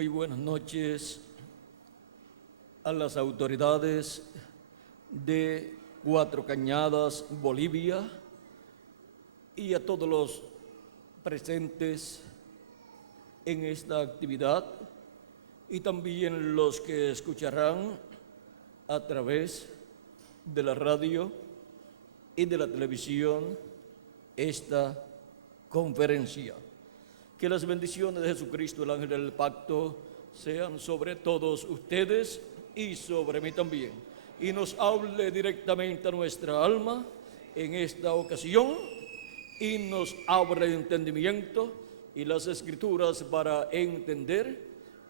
Muy buenas noches a las autoridades de Cuatro Cañadas, Bolivia, y a todos los presentes en esta actividad, y también los que escucharán a través de la radio y de la televisión esta conferencia. Que las bendiciones de Jesucristo, el ángel del pacto, sean sobre todos ustedes y sobre mí también, y nos hable directamente a nuestra alma en esta ocasión, y nos abra el entendimiento y las escrituras para entender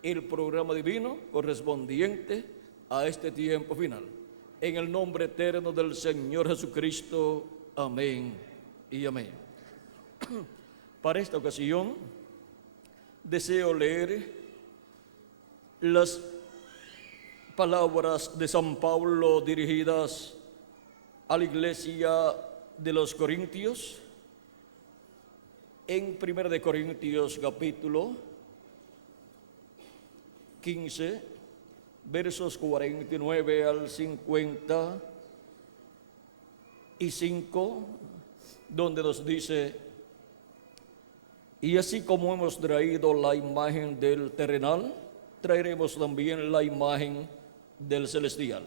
el programa divino correspondiente a este tiempo final. En el nombre eterno del Señor Jesucristo, amén y amén. Para esta ocasión deseo leer las palabras de San Pablo dirigidas a la iglesia de los Corintios en 1 de Corintios capítulo 15, versos 49 al 55, donde nos dice: y así como hemos traído la imagen del terrenal, traeremos también la imagen del celestial.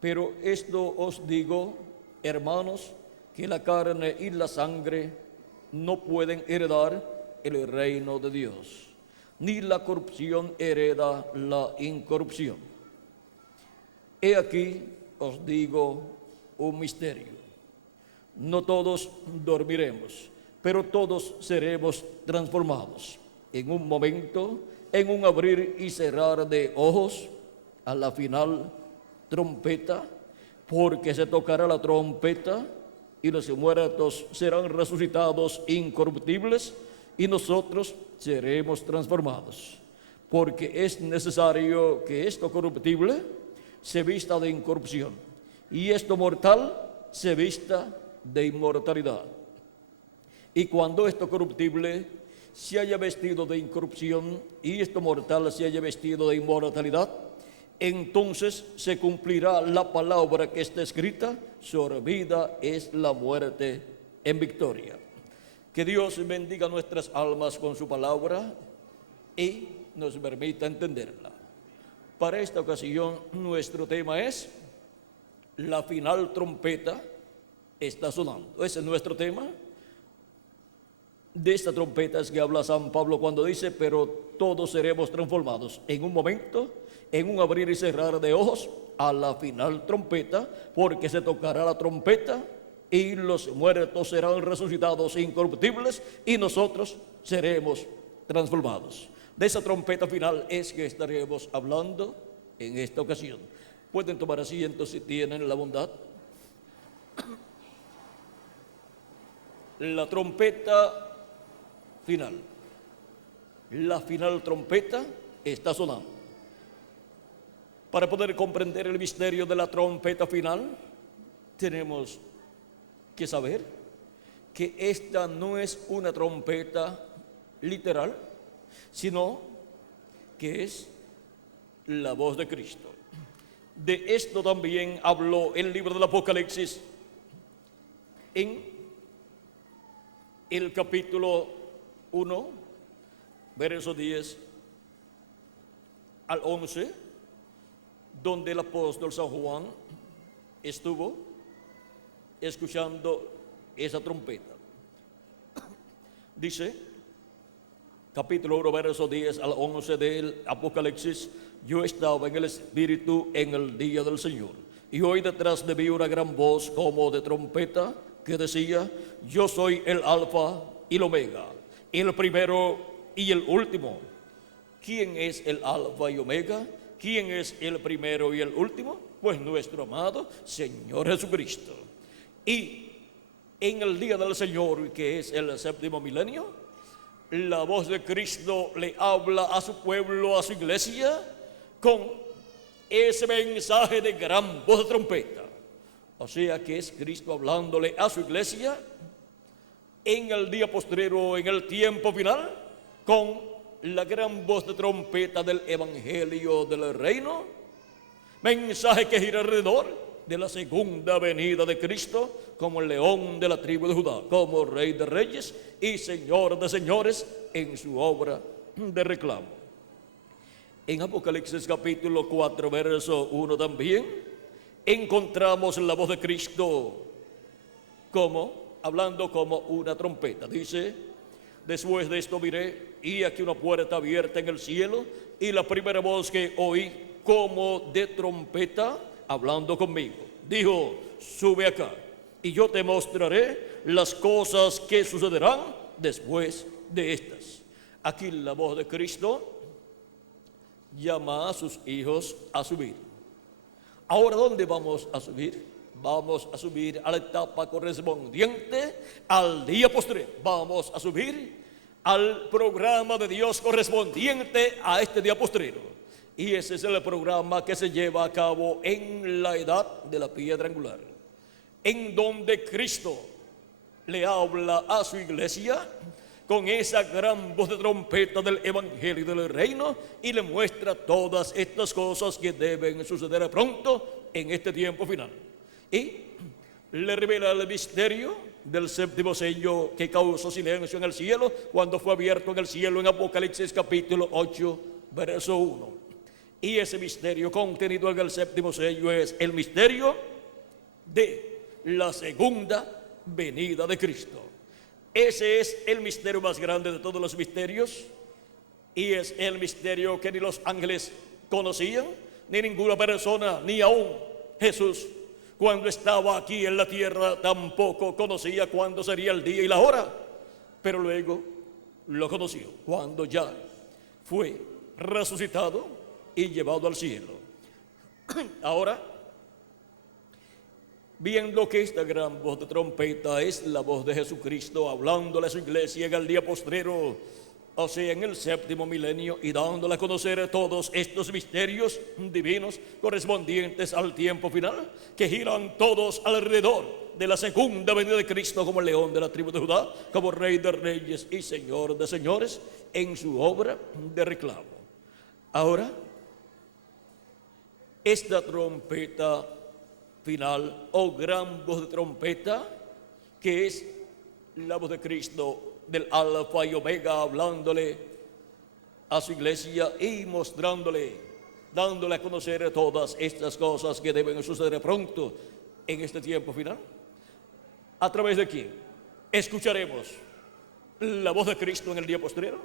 Pero esto os digo, hermanos, que la carne y la sangre no pueden heredar el reino de Dios, ni la corrupción hereda la incorrupción. He aquí os digo un misterio: no todos dormiremos, pero todos seremos transformados en un momento, en un abrir y cerrar de ojos, a la final trompeta, porque se tocará la trompeta y los muertos serán resucitados incorruptibles y nosotros seremos transformados, porque es necesario que esto corruptible se vista de incorrupción y esto mortal se vista de inmortalidad. Y cuando esto corruptible se haya vestido de incorrupción y esto mortal se haya vestido de inmortalidad, entonces se cumplirá la palabra que está escrita: sorbida es la muerte en victoria. Que Dios bendiga nuestras almas con su palabra y nos permita entenderla. Para esta ocasión nuestro tema es: la final trompeta está sonando. Ese es nuestro tema. De esta trompeta es que habla San Pablo cuando dice: pero todos seremos transformados en un momento, en un abrir y cerrar de ojos, a la final trompeta, porque se tocará la trompeta y los muertos serán resucitados incorruptibles y nosotros seremos transformados. De esa trompeta final es que estaremos hablando en esta ocasión. Pueden tomar asiento si tienen la bondad. La trompeta final. La final trompeta está sonando. Para poder comprender el misterio de la trompeta final, tenemos que saber que esta no es una trompeta literal, sino que es la voz de Cristo. De esto también habló el libro del Apocalipsis en el capítulo 1, verso 10 al 11, donde el apóstol San Juan estuvo escuchando esa trompeta. Dice, capítulo 1, verso 10 al 11 del Apocalipsis: yo estaba en el Espíritu en el día del Señor, y oí detrás de mí una gran voz como de trompeta que decía: yo soy el Alfa y el Omega, el primero y el último. ¿Quién es el Alfa y Omega? ¿Quién es el primero y el último? Pues nuestro amado Señor Jesucristo. Y en el día del Señor, que es el séptimo milenio, la voz de Cristo le habla a su pueblo, a su iglesia, con ese mensaje de gran voz de trompeta. O sea que es Cristo hablándole a su iglesia en el día postrero, en el tiempo final, con la gran voz de trompeta del Evangelio del Reino, mensaje que gira alrededor de la segunda venida de Cristo como el león de la tribu de Judá, como Rey de Reyes y Señor de Señores en su obra de reclamo. En Apocalipsis capítulo 4, verso 1 también, encontramos la voz de Cristo hablando como una trompeta. Dice: después de esto miré, y aquí una puerta abierta en el cielo, y la primera voz que oí como de trompeta hablando conmigo, dijo: sube acá, y yo te mostraré las cosas que sucederán después de estas. Aquí la voz de Cristo llama a sus hijos a subir. Ahora, ¿dónde vamos a subir? Vamos a subir a la etapa correspondiente al día postrero. Vamos a subir al programa de Dios correspondiente a este día postrero. Y ese es el programa que se lleva a cabo en la edad de la piedra angular, en donde Cristo le habla a su iglesia con esa gran voz de trompeta del Evangelio del Reino, y le muestra todas estas cosas que deben suceder pronto en este tiempo final. Y le revela el misterio del séptimo sello que causó silencio en el cielo cuando fue abierto en el cielo en Apocalipsis capítulo 8, verso 1. Y ese misterio contenido en el séptimo sello es el misterio de la segunda venida de Cristo. Ese es el misterio más grande de todos los misterios, y es el misterio que ni los ángeles conocían, ni ninguna persona, ni aún Jesús, cuando estaba aquí en la tierra, tampoco conocía cuándo sería el día y la hora, pero luego lo conoció cuando ya fue resucitado y llevado al cielo. Ahora, viendo que esta gran voz de trompeta es la voz de Jesucristo hablándole a su iglesia en el día postrero, o sea, en el séptimo milenio, y dándole a conocer todos estos misterios divinos correspondientes al tiempo final, que giran todos alrededor de la segunda venida de Cristo como el león de la tribu de Judá, como Rey de Reyes y Señor de Señores en su obra de reclamo. Ahora, esta trompeta final o gran voz de trompeta, que es la voz de Cristo del Alfa y Omega, hablándole a su iglesia y mostrándole, dándole a conocer todas estas cosas que deben suceder pronto en este tiempo final. ¿A través de quién escucharemos la voz de Cristo en el día postrero?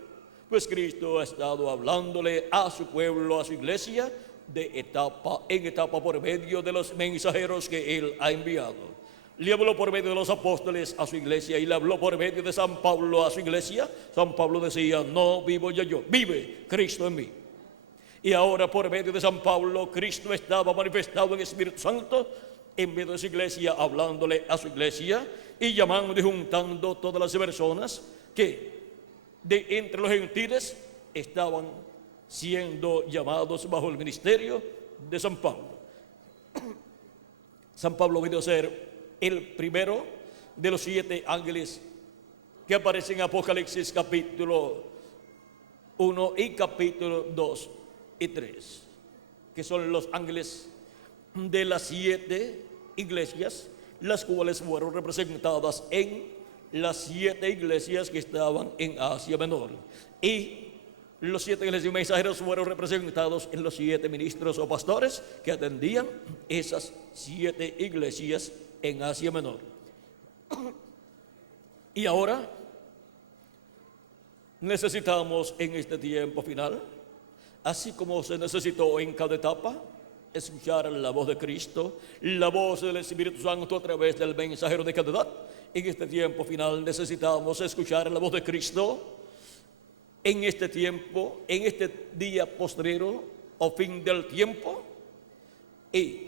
Pues Cristo ha estado hablándole a su pueblo, a su iglesia, de etapa en etapa por medio de los mensajeros que Él ha enviado. Le habló por medio de los apóstoles a su iglesia, y le habló por medio de San Pablo a su iglesia. San Pablo decía: no vivo ya yo, vive Cristo en mí. Y ahora por medio de San Pablo, Cristo estaba manifestado en Espíritu Santo en medio de su iglesia, hablándole a su iglesia y llamando y juntando todas las personas que de entre los gentiles estaban siendo llamados bajo el ministerio de San Pablo. San Pablo vino a ser el primero de los 7 ángeles que aparecen en Apocalipsis capítulo 1 y capítulo 2 y 3, que son los ángeles de las 7 iglesias, las cuales fueron representadas en las 7 iglesias que estaban en Asia Menor. Y los 7 iglesias mensajeros fueron representados en los 7 ministros o pastores que atendían esas 7 iglesias en Asia Menor. Y ahora necesitamos en este tiempo final, así como se necesitó en cada etapa, escuchar la voz de Cristo, la voz del Espíritu Santo a través del mensajero de cada edad. En este tiempo final necesitamos escuchar la voz de Cristo en este tiempo, en este día postrero o fin del tiempo. Y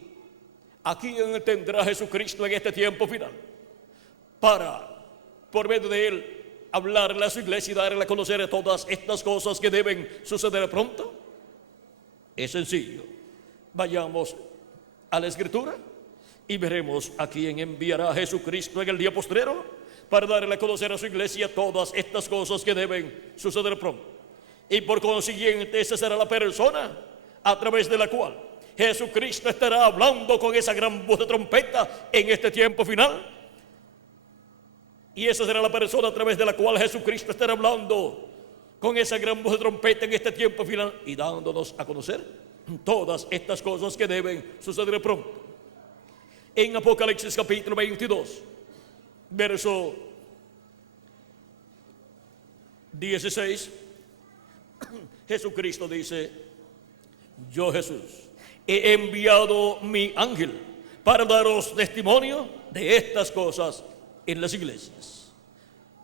aquí tendrá Jesucristo en este tiempo final para, por medio de Él, hablarle a su iglesia y darle a conocer todas estas cosas que deben suceder pronto. Es sencillo. Vayamos a la Escritura y veremos a quién enviará a Jesucristo en el día postrero para darle a conocer a su iglesia todas estas cosas que deben suceder pronto. Y por consiguiente, esa será la persona a través de la cual Jesucristo estará hablando con esa gran voz de trompeta en este tiempo final. Y esa será la persona a través de la cual Jesucristo estará hablando con esa gran voz de trompeta en este tiempo final y dándonos a conocer todas estas cosas que deben suceder pronto. En Apocalipsis capítulo 22, verso 16, Jesucristo dice: yo, Jesús, he enviado mi ángel para daros testimonio de estas cosas en las iglesias.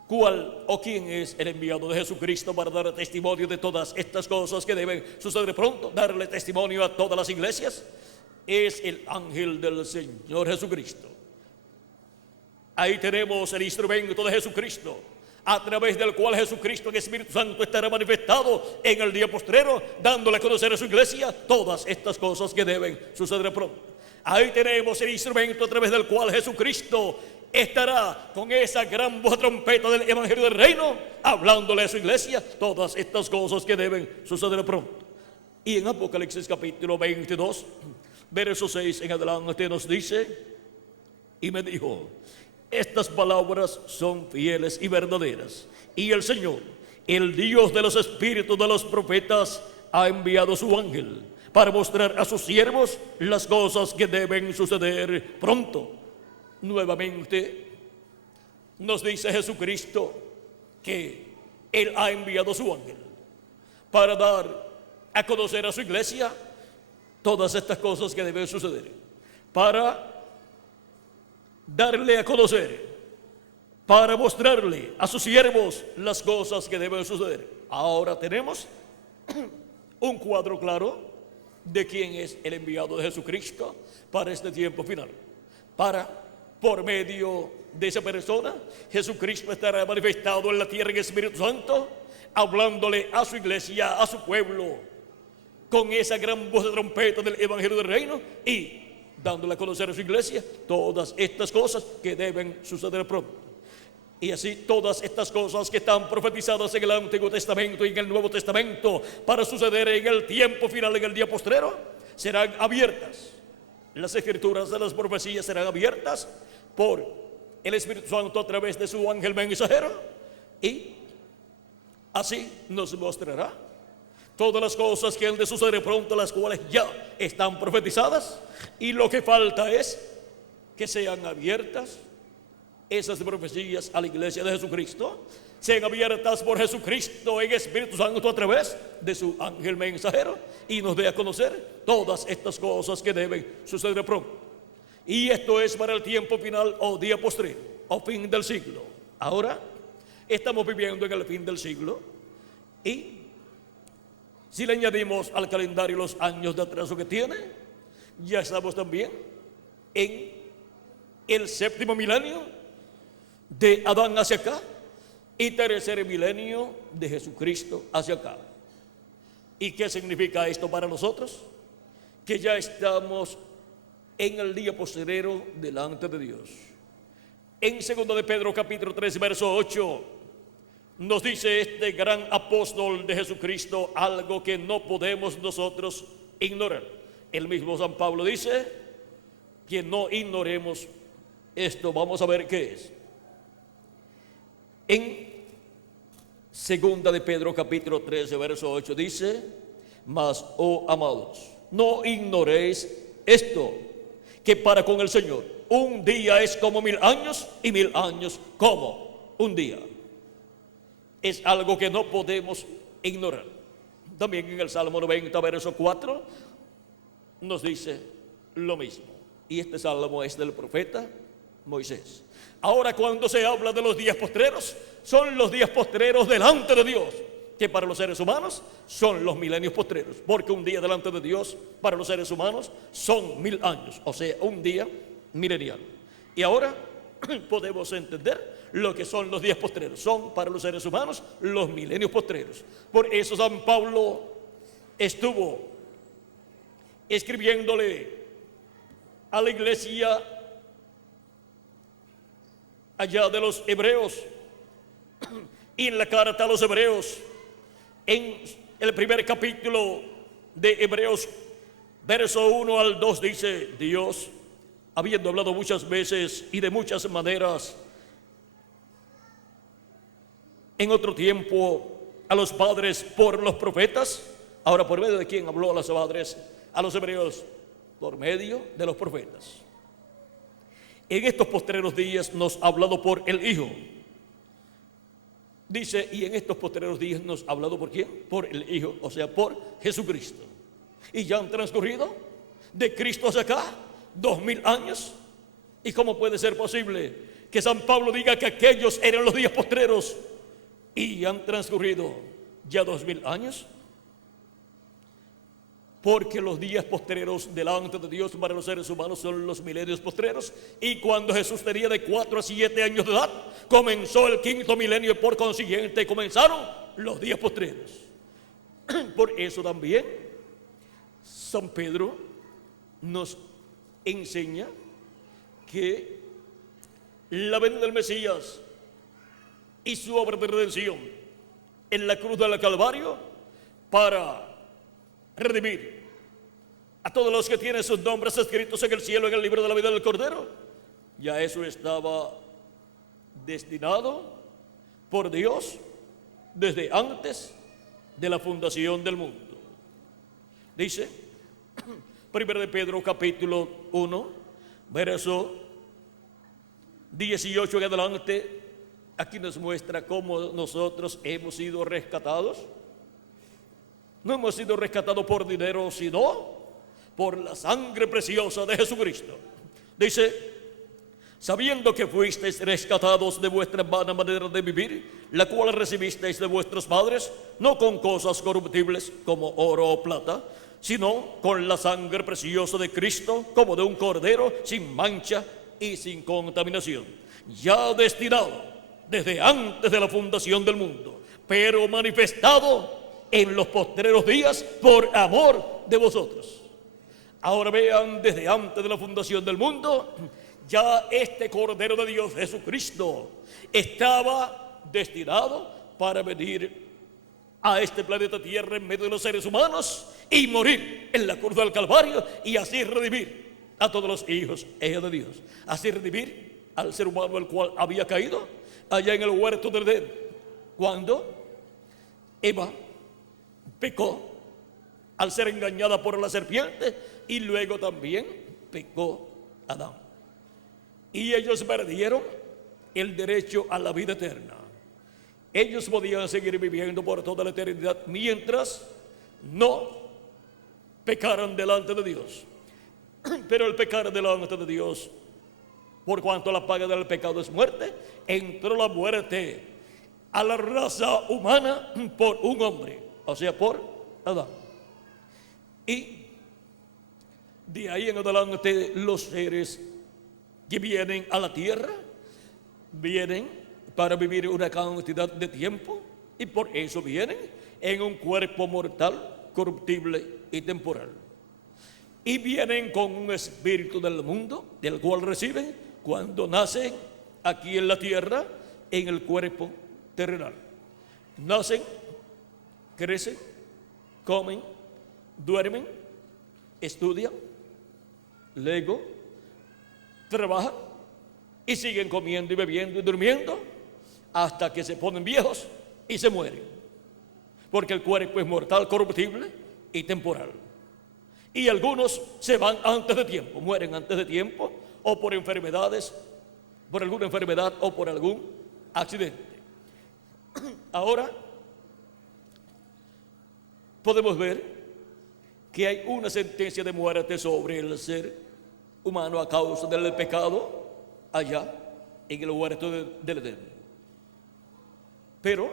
¿Cuál o quién es el enviado de Jesucristo para dar testimonio de todas estas cosas que deben suceder pronto? Darle testimonio a todas las iglesias. Es el ángel del Señor Jesucristo. Ahí tenemos el instrumento de Jesucristo, a través del cual Jesucristo, el Espíritu Santo, estará manifestado en el día postrero, dándole a conocer a su iglesia todas estas cosas que deben suceder pronto. Ahí tenemos el instrumento a través del cual Jesucristo estará con esa gran voz de trompeta del Evangelio del Reino, hablándole a su iglesia todas estas cosas que deben suceder pronto. Y en Apocalipsis capítulo 22, verso 6 en adelante nos dice: y me dijo, estas palabras son fieles y verdaderas, y el Señor, el Dios de los espíritus de los profetas, ha enviado su ángel para mostrar a sus siervos las cosas que deben suceder pronto. Nuevamente nos dice Jesucristo que Él ha enviado su ángel para dar a conocer a su iglesia todas estas cosas que deben suceder, para darle a conocer, para mostrarle a sus siervos las cosas que deben suceder. Ahora tenemos un cuadro claro de quién es el enviado de Jesucristo para este tiempo final. Por medio de esa persona, Jesucristo estará manifestado en la tierra en el Espíritu Santo, hablándole a su iglesia, a su pueblo, con esa gran voz de trompeta del Evangelio del Reino y dándole a conocer a su iglesia todas estas cosas que deben suceder pronto. Y así todas estas cosas que están profetizadas en el Antiguo Testamento y en el Nuevo Testamento para suceder en el tiempo final, en el día postrero, serán abiertas. Las escrituras de las profecías serán abiertas por el Espíritu Santo a través de su ángel mensajero, y así nos mostrará todas las cosas que han de suceder pronto, las cuales ya están profetizadas, y lo que falta es que sean abiertas esas profecías a la iglesia de Jesucristo, sean abiertas por Jesucristo en Espíritu Santo a través de su ángel mensajero, y nos dé a conocer todas estas cosas que deben suceder pronto. Y esto es para el tiempo final o día postrero o fin del siglo. Ahora estamos viviendo en el fin del siglo, y si le añadimos al calendario los años de atraso que tiene, ya estamos también en el séptimo milenio de Adán hacia acá y tercer milenio de Jesucristo hacia acá. ¿Y qué significa esto para nosotros? Que ya estamos en el día postrero delante de Dios. En 2 de Pedro capítulo 3 verso 8 nos dice este gran apóstol de Jesucristo algo que no podemos nosotros ignorar. El mismo San Pablo dice que no ignoremos esto. Vamos a ver qué es. En 2 de Pedro capítulo 13 verso 8 dice: mas, oh amados, no ignoréis esto, que para con el Señor un día es como 1000 años y 1000 años como un día. Es algo que no podemos ignorar. También en el Salmo 90 verso 4 nos dice lo mismo, y este salmo es del profeta Moisés. Ahora, cuando se habla de los días postreros, son los días postreros delante de Dios, que para los seres humanos son los milenios postreros, porque un día delante de Dios para los seres humanos son 1000 años, o sea, un día milenial. Y ahora podemos entender lo que son los días postreros. Son para los seres humanos los milenios postreros. Por eso San Pablo estuvo escribiéndole a la iglesia allá de los hebreos, y en la carta a los hebreos, en el primer capítulo de Hebreos, verso 1 al 2 dice: Dios, habiendo hablado muchas veces y de muchas maneras en otro tiempo a los padres por los profetas, ahora por medio de quién habló a los padres, a los hebreos, por medio de los profetas. En estos postreros días nos ha hablado por el Hijo. Dice, y en estos postreros días nos ha hablado por quién, por el Hijo, o sea, por Jesucristo. Y ya han transcurrido de Cristo hacia acá 2000 años. ¿Y cómo puede ser posible que San Pablo diga que aquellos eran los días postreros y han transcurrido ya 2000 años? Porque los días postreros delante de Dios para los seres humanos son los milenios postreros. Y cuando Jesús tenía de 4 a 7 años de edad, comenzó el 5.º milenio y por consiguiente comenzaron los días postreros. Por eso también San Pedro nos enseña que la venida del Mesías y su obra de redención en la cruz del Calvario para redimir a todos los que tienen sus nombres escritos en el cielo, en el libro de la vida del Cordero, ya eso estaba destinado por Dios desde antes de la fundación del mundo. Dice 1 de Pedro capítulo 1, verso 18 en adelante, aquí nos muestra cómo nosotros hemos sido rescatados. No hemos sido rescatados por dinero, sino por la sangre preciosa de Jesucristo. Dice, sabiendo que fuisteis rescatados de vuestra vana manera de vivir, la cual recibisteis de vuestros padres, no con cosas corruptibles como oro o plata, sino con la sangre preciosa de Cristo, como de un cordero sin mancha y sin contaminación, ya destinado desde antes de la fundación del mundo, pero manifestado en los postreros días por amor de vosotros. Ahora vean, desde antes de la fundación del mundo, ya este Cordero de Dios, Jesucristo, estaba destinado para venir a este planeta Tierra en medio de los seres humanos y morir en la cruz del Calvario y así redimir a todos los hijos e hijas de Dios. Así redimir al ser humano el cual había caído allá en el huerto del Edén, cuando Eva pecó al ser engañada por la serpiente, y luego también pecó Adán. Y ellos perdieron el derecho a la vida eterna. Ellos podían seguir viviendo por toda la eternidad mientras no pecaran delante de Dios. Pero el pecar delante de Dios, por cuanto la paga del pecado es muerte, entró la muerte a la raza humana por un hombre, o sea, por Adán. Y de ahí en adelante los seres que vienen a la tierra vienen para vivir una cantidad de tiempo, y por eso vienen en un cuerpo mortal, corruptible y temporal. Y vienen con un espíritu del mundo, del cual reciben cuando nacen aquí en la tierra, en el cuerpo terrenal. Nacen, crecen, comen, duermen, estudian, luego trabajan y siguen comiendo y bebiendo y durmiendo hasta que se ponen viejos y se mueren, porque el cuerpo es mortal, corruptible y temporal. Y algunos se van antes de tiempo, mueren antes de tiempo, o por enfermedades, por alguna enfermedad o por algún accidente. Ahora podemos ver que hay una sentencia de muerte sobre el ser humano a causa del pecado allá en el huerto del Edén. Pero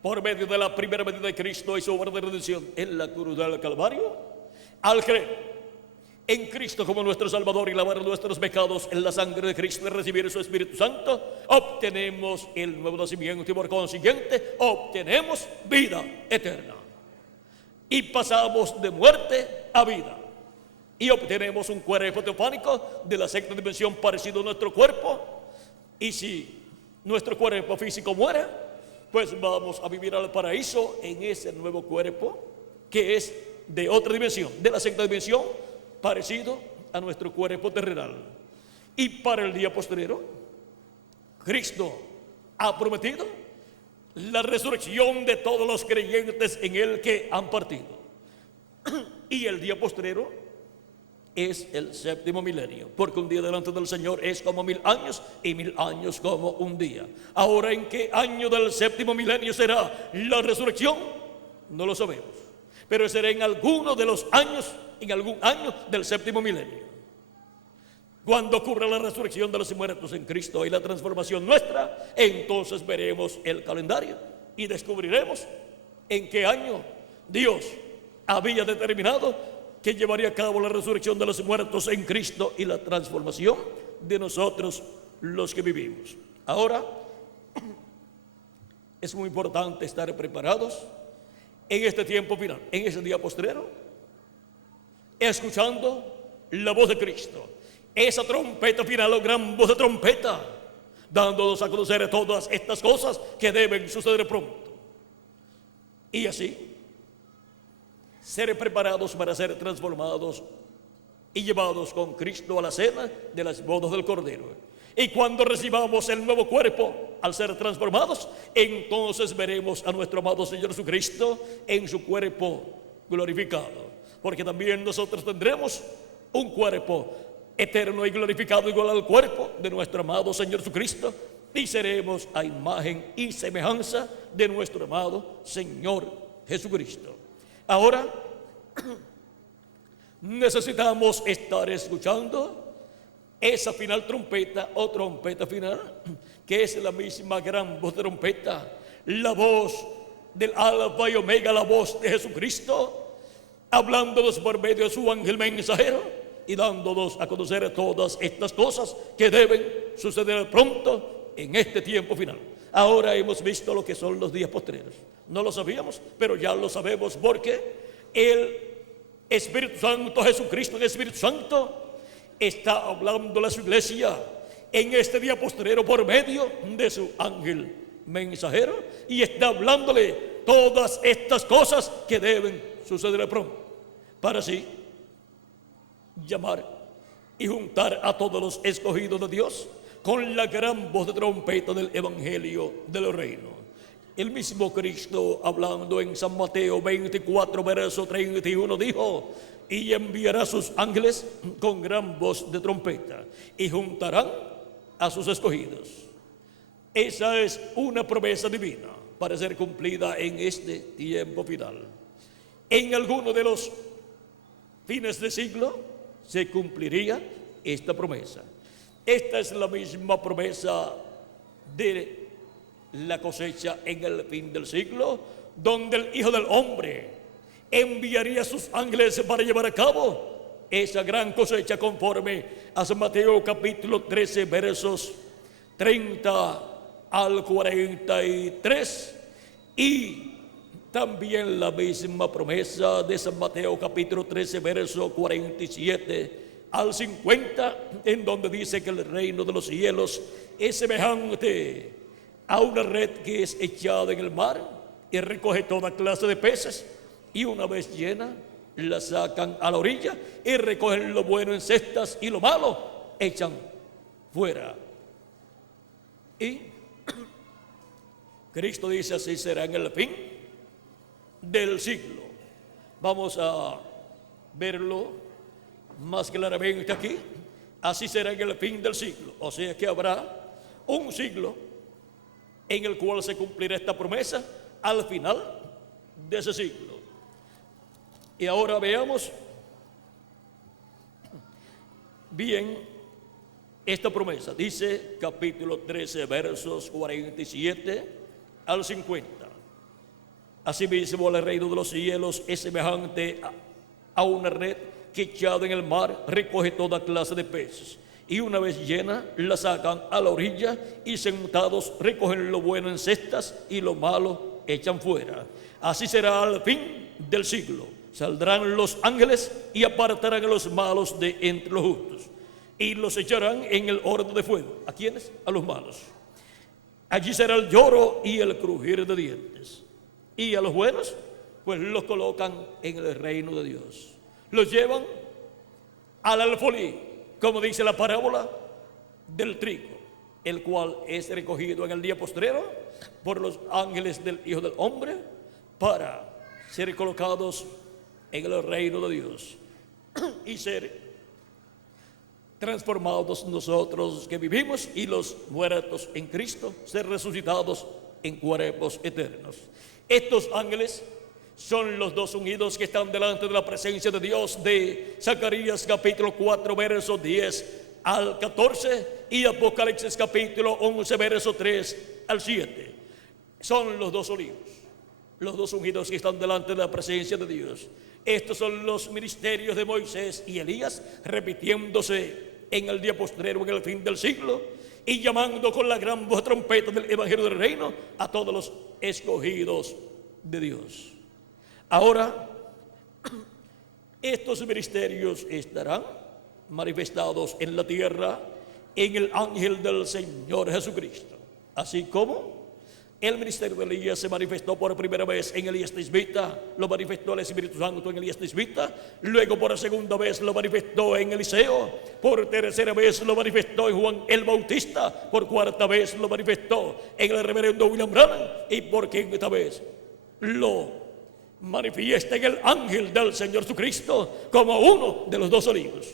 por medio de la primera venida de Cristo y su obra de redención en la cruz del Calvario, al creer en Cristo como nuestro Salvador y lavar nuestros pecados en la sangre de Cristo y recibir su Espíritu Santo, obtenemos el nuevo nacimiento y por consiguiente obtenemos vida eterna. Y pasamos de muerte a vida. Y obtenemos un cuerpo teofánico de la sexta dimensión parecido a nuestro cuerpo. Y si nuestro cuerpo físico muere, pues vamos a vivir al paraíso en ese nuevo cuerpo que es de otra dimensión, de la sexta dimensión, parecido a nuestro cuerpo terrenal. Y para el día postrero, Cristo ha prometido la resurrección de todos los creyentes en Él que han partido. Y el día postrero es el séptimo milenio, porque un día delante del Señor es como 1000 años y 1000 años como un día. Ahora, ¿en qué año del séptimo milenio será la resurrección? No lo sabemos, pero será en alguno de los años, en algún año del séptimo milenio. Cuando ocurra la resurrección de los muertos en Cristo y la transformación nuestra, entonces veremos el calendario y descubriremos en qué año Dios había determinado que llevaría a cabo la resurrección de los muertos en Cristo y la transformación de nosotros los que vivimos. Ahora, es muy importante estar preparados en este tiempo final, en ese día postrero, escuchando la voz de Cristo. Esa trompeta final, o gran voz de trompeta, dándonos a conocer todas estas cosas que deben suceder pronto. Y así, ser preparados para ser transformados y llevados con Cristo a la cena de las bodas del Cordero. Y cuando recibamos el nuevo cuerpo, al ser transformados, entonces veremos a nuestro amado Señor Jesucristo en su cuerpo glorificado. Porque también nosotros tendremos un cuerpo eterno y glorificado igual al cuerpo de nuestro amado Señor Jesucristo, y seremos a imagen y semejanza de nuestro amado Señor Jesucristo. Ahora necesitamos estar escuchando esa final trompeta o trompeta final, que es la misma gran voz de trompeta, la voz del Alfa y Omega, la voz de Jesucristo, hablándonos por medio de su ángel mensajero y dándonos a conocer todas estas cosas que deben suceder pronto en este tiempo final. Ahora hemos visto lo que son los días postreros. No lo sabíamos, pero ya lo sabemos, porque el Espíritu Santo, Jesucristo, el Espíritu Santo, está hablando a su iglesia en este día postrero por medio de su ángel mensajero, y está hablándole todas estas cosas que deben suceder pronto, para así llamar y juntar a todos los escogidos de Dios con la gran voz de trompeta del Evangelio del Reino. El mismo Cristo, hablando en San Mateo 24, verso 31, dijo: y enviará a sus ángeles con gran voz de trompeta y juntarán a sus escogidos. Esa es una promesa divina para ser cumplida en este tiempo final. En alguno de los fines de siglo se cumpliría esta promesa. Esta es la misma promesa de la cosecha en el fin del siglo, donde el Hijo del Hombre enviaría a sus ángeles para llevar a cabo esa gran cosecha, conforme a San Mateo capítulo 13, versos 30 al 43, y también la misma promesa de San Mateo capítulo 13, verso 47 al 50, en donde dice que el reino de los cielos es semejante a una red que es echada en el mar y recoge toda clase de peces, y una vez llena la sacan a la orilla y recogen lo bueno en cestas y lo malo echan fuera. Y Cristo dice: así será en el fin del siglo. Vamos a verlo más claramente aquí. Así será en el fin del siglo. O sea que habrá un siglo en el cual se cumplirá esta promesa al final de ese siglo. Y ahora veamos bien esta promesa. Dice capítulo 13, versos 47 al 50. Asimismo, el reino de los cielos es semejante a una red que, echada en el mar, recoge toda clase de peces, y una vez llena la sacan a la orilla, y sentados recogen lo bueno en cestas y lo malo echan fuera. Así será al fin del siglo. Saldrán los ángeles y apartarán a los malos de entre los justos, y los echarán en el horno de fuego. ¿A quiénes? A los malos. Allí será el lloro y el crujir de dientes. Y a los buenos, pues los colocan en el reino de Dios. Los llevan al alfolí, como dice la parábola del trigo, el cual es recogido en el día postrero por los ángeles del Hijo del Hombre para ser colocados en el reino de Dios y ser transformados nosotros que vivimos y los muertos en Cristo, ser resucitados en cuerpos eternos. Estos ángeles son los dos ungidos que están delante de la presencia de Dios, de Zacarías capítulo 4 verso 10 al 14 y Apocalipsis capítulo 11 verso 3 al 7. Son los dos olivos, los dos ungidos que están delante de la presencia de Dios. Estos son los ministerios de Moisés y Elías, repitiéndose en el día postrero, en el fin del siglo, y llamando con la gran voz de trompeta del Evangelio del Reino a todos los escogidos de Dios. Ahora, estos ministerios estarán manifestados en la tierra en el ángel del Señor Jesucristo, así como el ministerio de Elías se manifestó por primera vez en Elías Tisbita, lo manifestó el Espíritu Santo en Elías Tisbita, luego por segunda vez lo manifestó en Eliseo, por tercera vez lo manifestó en Juan el Bautista, por cuarta vez lo manifestó en el reverendo William Branham y por quinta vez lo manifiesta en el ángel del Señor Jesucristo como uno de los dos olivos.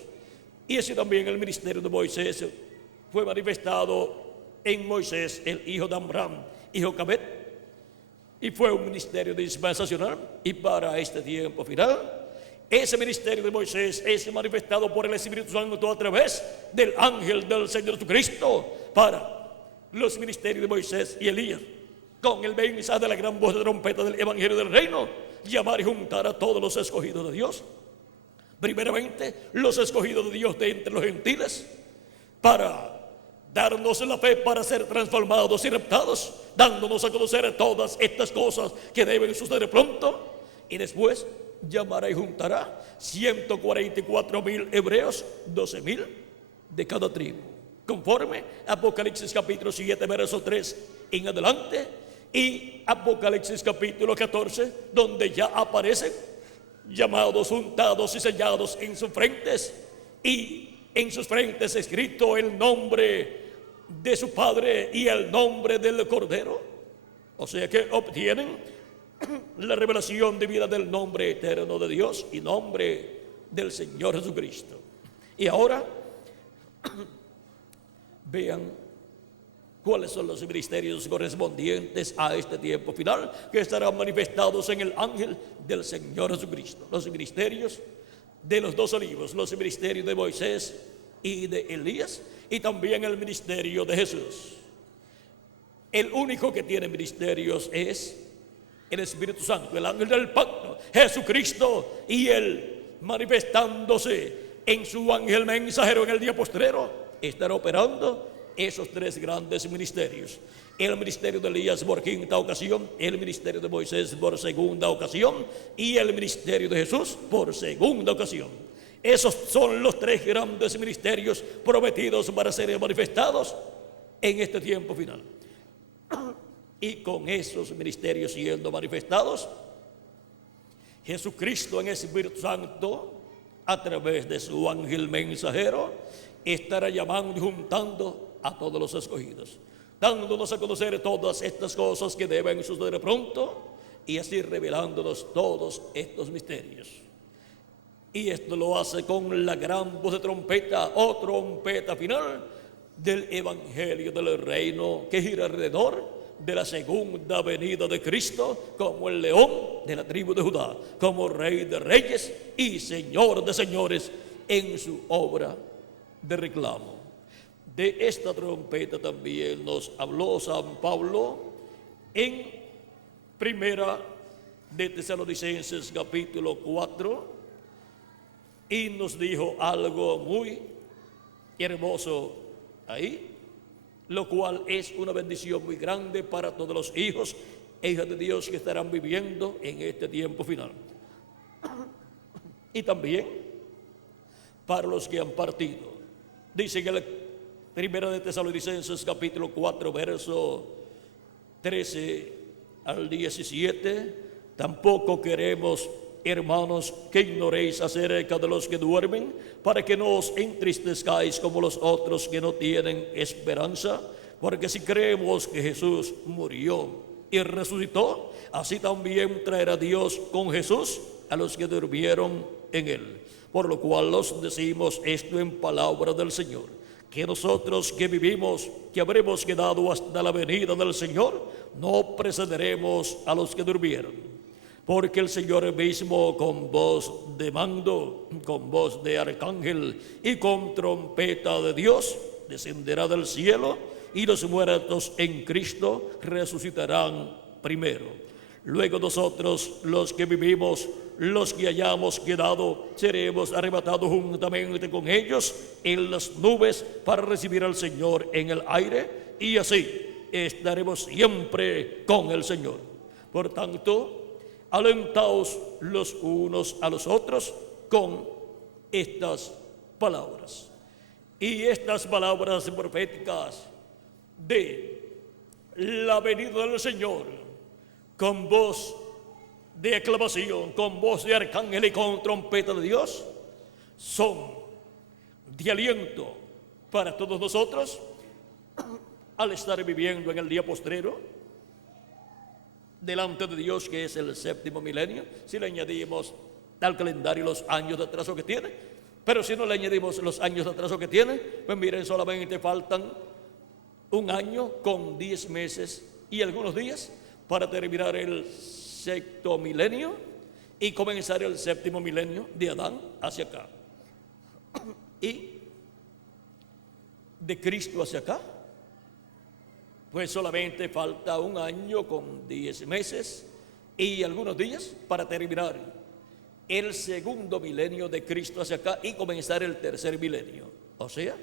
Y así también el ministerio de Moisés fue manifestado en Moisés, el hijo de Amram y Jocabed, y fue un ministerio dispensacional. Y para este tiempo final, ese ministerio de Moisés es manifestado por el Espíritu Santo a través del ángel del Señor Jesucristo para los ministerios de Moisés y Elías, con el mensaje de la gran voz de trompeta del Evangelio del Reino, llamar y juntar a todos los escogidos de Dios. Primeramente, los escogidos de Dios de entre los gentiles, para darnos la fe para ser transformados y raptados, dándonos a conocer todas estas cosas que deben suceder pronto. Y después llamará y juntará 144,000 hebreos, 12,000 de cada tribu, conforme Apocalipsis capítulo 7 verso 3 en adelante, y Apocalipsis capítulo 14, donde ya aparecen llamados, juntados y sellados en sus frentes, y en sus frentes escrito el nombre de su Padre y el nombre del Cordero. O sea que obtienen la revelación divina del nombre eterno de Dios y nombre del Señor Jesucristo. Y ahora vean cuáles son los ministerios correspondientes a este tiempo final, que estarán manifestados en el ángel del Señor Jesucristo. Los ministerios de los dos olivos, los ministerios de Moisés y de Elías, y también el ministerio de Jesús. El único que tiene ministerios es el Espíritu Santo, el ángel del pacto, Jesucristo, y él manifestándose en su ángel mensajero en el día postrero, estará operando esos tres grandes ministerios: el ministerio de Elías por quinta ocasión, el ministerio de Moisés por segunda ocasión y el ministerio de Jesús por segunda ocasión. Esos son los tres grandes ministerios prometidos para ser manifestados en este tiempo final. Y con esos ministerios siendo manifestados, Jesucristo en el Espíritu Santo, a través de su ángel mensajero, estará llamando y juntando a todos los escogidos, dándonos a conocer todas estas cosas que deben suceder pronto, y así revelándonos todos estos misterios. Y esto lo hace con la gran voz de trompeta o trompeta final del Evangelio del Reino, que gira alrededor de la segunda venida de Cristo, como el león de la tribu de Judá, como Rey de reyes y Señor de señores en su obra de reclamo. De esta trompeta también nos habló San Pablo en Primera de Tesalonicenses capítulo 4, y nos dijo algo muy hermoso ahí, lo cual es una bendición muy grande para todos los hijos e hijas de Dios que estarán viviendo en este tiempo final, y también para los que han partido. Dice que la Primera de Tesalonicenses capítulo 4 verso 13 al 17, tampoco queremos, hermanos, que ignoréis acerca de los que duermen, para que no os entristezcáis como los otros que no tienen esperanza, porque si creemos que Jesús murió y resucitó, así también traerá Dios con Jesús a los que durmieron en él. Por lo cual os decimos esto en palabra del Señor, que nosotros que vivimos, que habremos quedado hasta la venida del Señor, no precederemos a los que durmieron. Porque el Señor mismo, con voz de mando, con voz de arcángel y con trompeta de Dios, descenderá del cielo, y los muertos en Cristo resucitarán primero. Luego nosotros, los que vivimos, los que hayamos quedado, seremos arrebatados juntamente con ellos en las nubes para recibir al Señor en el aire, y así estaremos siempre con el Señor. Por tanto, alentaos los unos a los otros con estas palabras. Y estas palabras proféticas de la venida del Señor, con voz de aclamación, con voz de arcángel y con trompeta de Dios, son de aliento para todos nosotros al estar viviendo en el día postrero delante de Dios, que es el séptimo milenio. Si le añadimos al calendario los años de atraso que tiene, pero si no le añadimos los años de atraso que tiene, pues miren, solamente faltan un año con 10 meses y algunos días para terminar el sexto milenio y comenzar el séptimo milenio de Adán hacia acá. Y de Cristo hacia acá, pues solamente falta un año con 10 meses y algunos días para terminar el segundo milenio de Cristo hacia acá y comenzar el tercer milenio. O sea,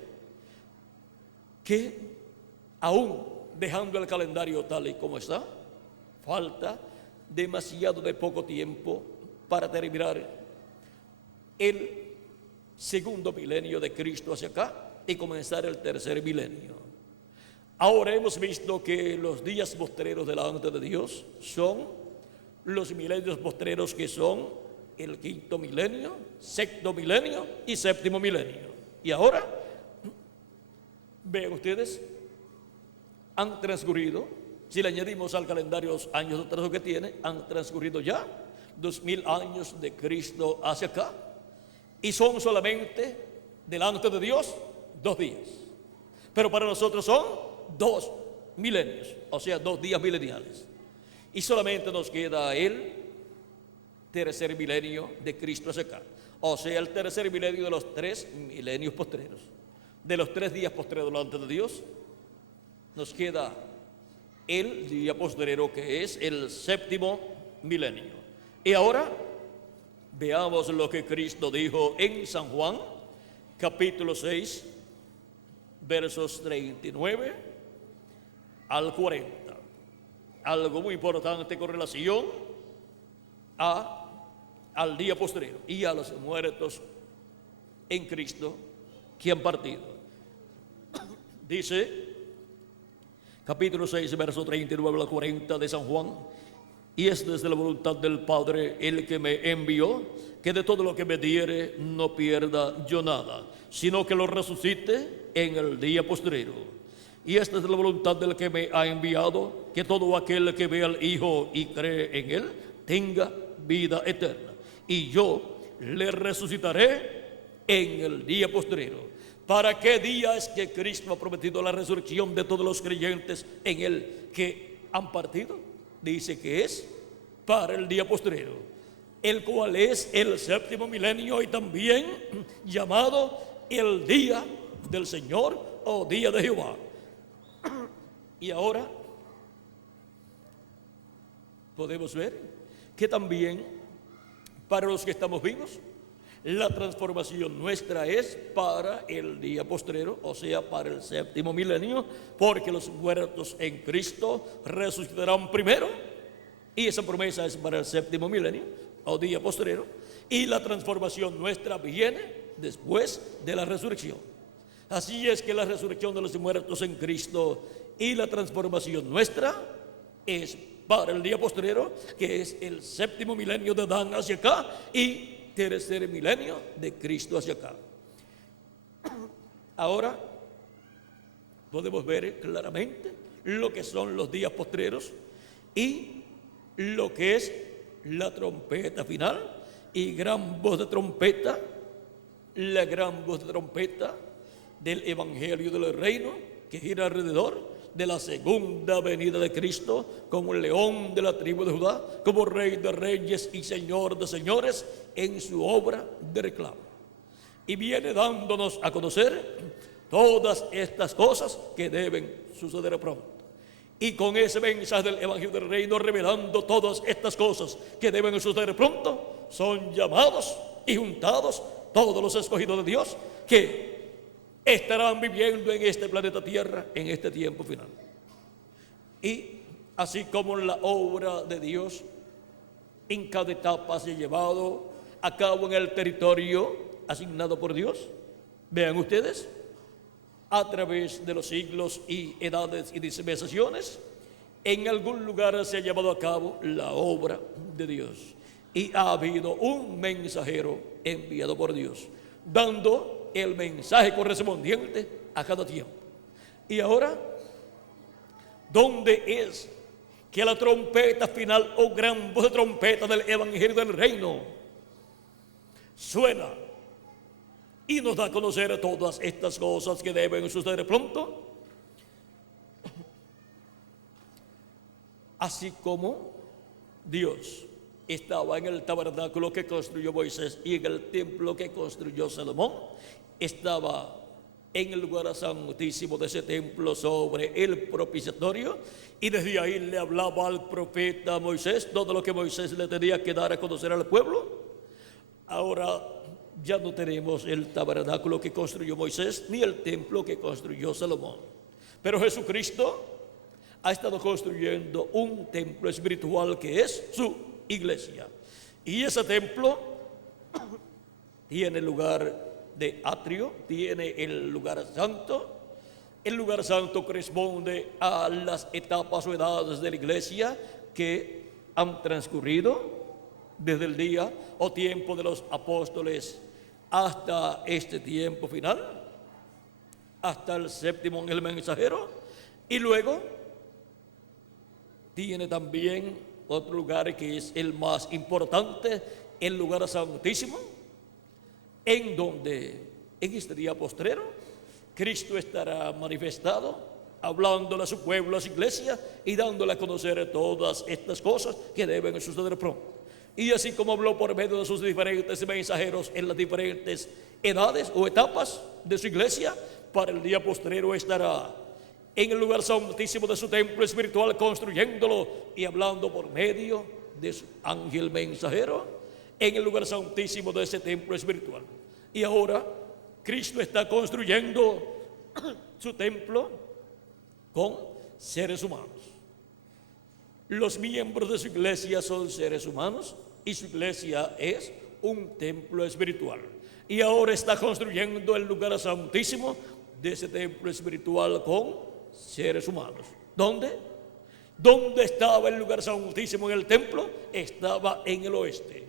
que aún dejando el calendario tal y como está, falta demasiado de poco tiempo para terminar el segundo milenio de Cristo hacia acá y comenzar el tercer milenio. Ahora hemos visto que los días postreros delante de Dios son los milenios postreros, que son el quinto milenio, sexto milenio y séptimo milenio. Y ahora, vean ustedes, han transcurrido, si le añadimos al calendario los años de atraso que tiene, han transcurrido ya 2000 años de Cristo hacia acá, y son solamente delante de Dios 2 días. Pero para nosotros son 2 milenios, o sea, 2 días mileniales. Y solamente nos queda el tercer milenio de Cristo hacia acá, o sea, el tercer milenio de los 3 milenios postreros. De los 3 días postreros delante de Dios, nos queda el día postrero, que es el séptimo milenio. Y ahora veamos lo que Cristo dijo en San Juan, capítulo 6, versos 39 al 40. Algo muy importante con relación al día postrero y a los muertos en Cristo que han partido. Dice capítulo 6, verso 39 al 40 de San Juan: y es desde la voluntad del Padre el que me envió, que de todo lo que me diere no pierda yo nada, sino que lo resucite en el día postrero. Y esta es la voluntad del que me ha enviado, que todo aquel que ve al Hijo y cree en él tenga vida eterna, y yo le resucitaré en el día postrero. ¿Para qué día es que Cristo ha prometido la resurrección de todos los creyentes en él que han partido? Dice que es para el día postrero, el cual es el séptimo milenio y también llamado el día del Señor o día de Jehová. Y ahora podemos ver que también para los que estamos vivos, la transformación nuestra es para el día postrero, o sea, para el séptimo milenio, porque los muertos en Cristo resucitarán primero, y esa promesa es para el séptimo milenio, o día postrero, y la transformación nuestra viene después de la resurrección. Así es que la resurrección de los muertos en Cristo y la transformación nuestra es para el día postrero, que es el séptimo milenio de Adán hacia acá y tercer milenio de Cristo hacia acá. Ahora podemos ver claramente lo que son los días postreros y lo que es la trompeta final y gran voz de trompeta, la gran voz de trompeta del Evangelio del Reino que gira alrededor de la segunda venida de Cristo como el león de la tribu de Judá, como Rey de reyes y Señor de señores en su obra de reclamo. Y viene dándonos a conocer todas estas cosas que deben suceder pronto. Y con ese mensaje del Evangelio del Reino, revelando todas estas cosas que deben suceder pronto, son llamados y juntados todos los escogidos de Dios que estarán viviendo en este planeta Tierra en este tiempo final. Y así como la obra de Dios en cada etapa se ha llevado a cabo en el territorio asignado por Dios, vean ustedes, a través de los siglos y edades y dispensaciones, en algún lugar se ha llevado a cabo la obra de Dios y ha habido un mensajero enviado por Dios, dando el mensaje correspondiente a cada tiempo. Y ahora, ¿dónde es que la trompeta final o gran voz de trompeta del Evangelio del Reino suena y nos da a conocer todas estas cosas que deben suceder pronto? Así como Dios estaba en el tabernáculo que construyó Moisés y en el templo que construyó Salomón, estaba en el lugar santísimo de ese templo sobre el propiciatorio, y desde ahí le hablaba al profeta Moisés todo lo que Moisés le tenía que dar a conocer al pueblo. Ahora ya no tenemos el tabernáculo que construyó Moisés ni el templo que construyó Salomón, pero Jesucristo ha estado construyendo un templo espiritual que es su iglesia, y ese templo tiene lugar de atrio, tiene el lugar santo. El lugar santo corresponde a las etapas o edades de la iglesia que han transcurrido desde el día o tiempo de los apóstoles hasta este tiempo final, hasta el séptimo ángel mensajero. Y luego tiene también otro lugar que es el más importante, el lugar santísimo, en donde en este día postrero Cristo estará manifestado, hablándole a su pueblo, a su iglesia, y dándole a conocer todas estas cosas que deben suceder pronto. Y así como habló por medio de sus diferentes mensajeros en las diferentes edades o etapas de su iglesia, para el día postrero estará en el lugar santísimo de su templo espiritual, construyéndolo y hablando por medio de su ángel mensajero en el lugar santísimo de ese templo espiritual. Y ahora Cristo está construyendo su templo con seres humanos. Los miembros de su iglesia son seres humanos y su iglesia es un templo espiritual. Y ahora está construyendo el lugar santísimo de ese templo espiritual con seres humanos. ¿Dónde? ¿Dónde estaba el lugar santísimo en el templo? Estaba en el oeste.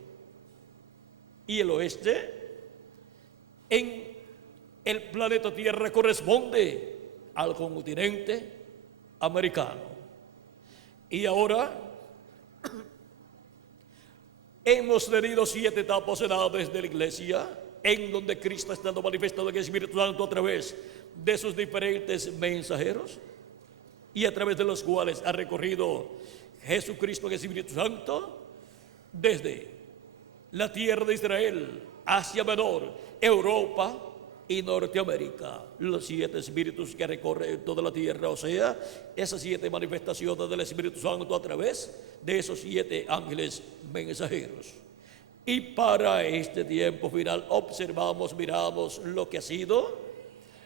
Y el oeste en el planeta Tierra corresponde al continente americano. Y ahora hemos tenido 7 etapas, edades de la iglesia, en donde Cristo ha estado manifestado en el Espíritu Santo a través de sus diferentes mensajeros, y a través de los cuales ha recorrido Jesucristo en el Espíritu Santo desde la tierra de Israel, Asia Menor, Europa y Norteamérica. Los 7 espíritus que recorren toda la tierra, o sea, esas 7 manifestaciones del Espíritu Santo a través de esos 7 ángeles mensajeros. Y para este tiempo final observamos, miramos lo que ha sido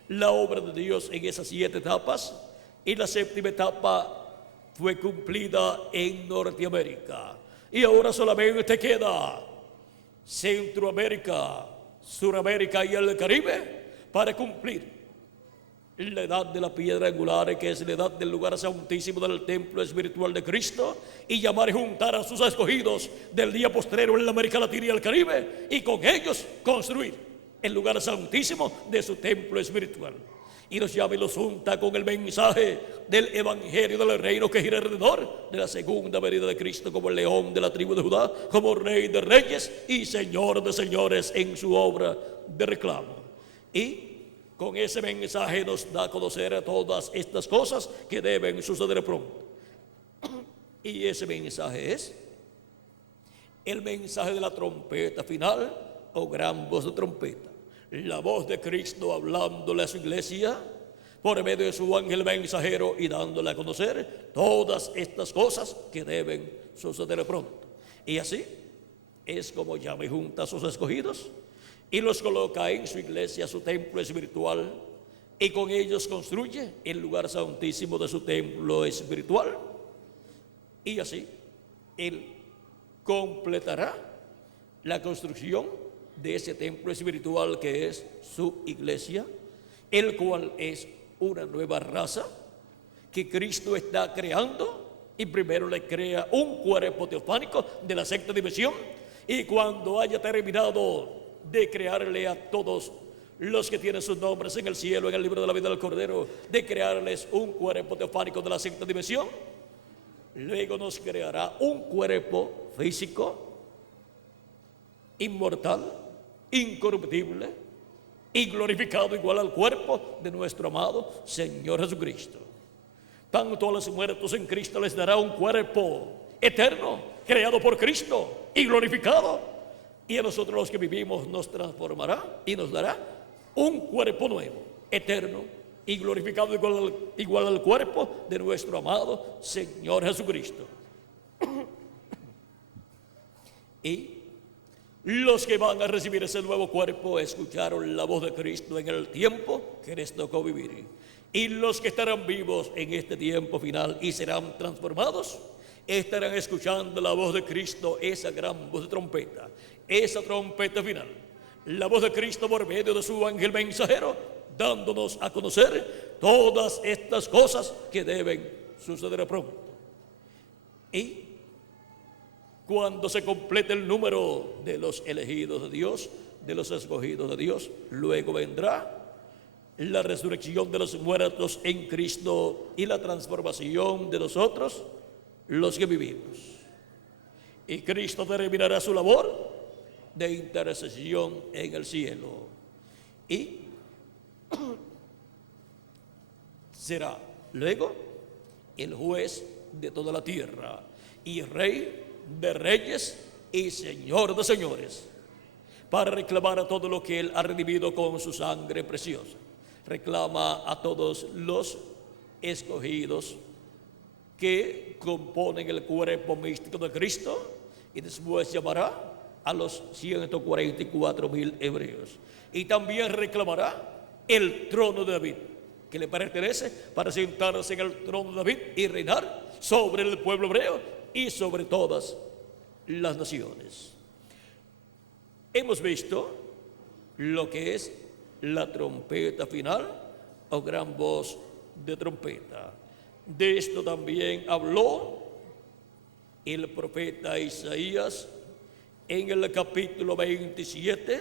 la obra de Dios en esas 7 etapas, y la 7ª etapa fue cumplida en Norteamérica. Y ahora solamente queda Centroamérica, Suramérica y el Caribe para cumplir la edad de la piedra angular, que es la edad del lugar santísimo del templo espiritual de Cristo, y llamar y juntar a sus escogidos del día postrero en la América Latina y el Caribe, y con ellos construir el lugar santísimo de su templo espiritual. Y los llama y los junta con el mensaje del evangelio del reino que gira alrededor de la segunda venida de Cristo, como el león de la tribu de Judá, como rey de reyes y señor de señores en su obra de reclamo. Y con ese mensaje nos da a conocer todas estas cosas que deben suceder pronto. Y ese mensaje es el mensaje de la trompeta final o gran voz de trompeta. La voz de Cristo hablándole a su iglesia por medio de su ángel mensajero y dándole a conocer todas estas cosas que deben suceder pronto. Y así es como llama y junta a sus escogidos y los coloca en su iglesia, su templo espiritual, y con ellos construye el lugar santísimo de su templo espiritual. Y así Él completará la construcción de ese templo espiritual que es su iglesia, el cual es una nueva raza que Cristo está creando, y primero le crea un cuerpo teofánico de la sexta dimensión, y cuando haya terminado de crearle a todos los que tienen sus nombres en el cielo, en el libro de la vida del Cordero, de crearles un cuerpo teofánico de la sexta dimensión, luego nos creará un cuerpo físico, inmortal, incorruptible y glorificado igual al cuerpo de nuestro amado Señor Jesucristo. Tanto a los muertos en Cristo les dará un cuerpo eterno, creado por Cristo y glorificado, y a nosotros los que vivimos nos transformará y nos dará un cuerpo nuevo, eterno y glorificado igual al cuerpo de nuestro amado Señor Jesucristo. Y los que van a recibir ese nuevo cuerpo escucharon la voz de Cristo en el tiempo que les tocó vivir. Y los que estarán vivos en este tiempo final y serán transformados, estarán escuchando la voz de Cristo, esa gran voz de trompeta, esa trompeta final, la voz de Cristo por medio de su ángel mensajero, dándonos a conocer todas estas cosas que deben suceder pronto. Y cuando se complete el número de los elegidos de Dios, de los escogidos de Dios, luego vendrá la resurrección de los muertos en Cristo y la transformación de nosotros, los que vivimos. Y Cristo terminará su labor de intercesión en el cielo. Y será luego el juez de toda la tierra y rey de reyes y señor de señores, para reclamar a todo lo que Él ha redimido con su sangre preciosa. Reclama a todos los escogidos que componen el cuerpo místico de Cristo, y después llamará a los 144,000 hebreos. Y también reclamará el trono de David, que le pertenece, para sentarse en el trono de David y reinar sobre el pueblo hebreo y sobre todas las naciones. Hemos visto lo que es la trompeta final o gran voz de trompeta. De esto también habló el profeta Isaías en el capítulo 27,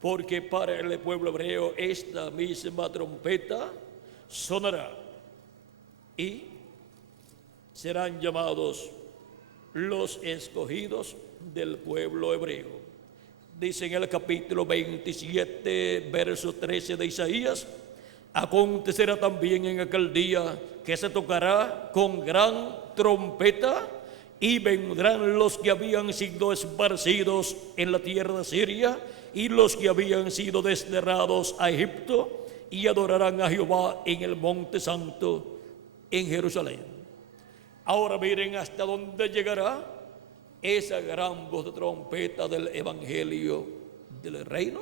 porque para el pueblo hebreo esta misma trompeta sonará y serán llamados los escogidos del pueblo hebreo. Dice en el capítulo 27, verso 13 de Isaías: acontecerá también en aquel día que se tocará con gran trompeta, y vendrán los que habían sido esparcidos en la tierra de Siria y los que habían sido desterrados a Egipto, y adorarán a Jehová en el monte santo en Jerusalén. Ahora miren hasta dónde llegará esa gran voz de trompeta del evangelio del reino,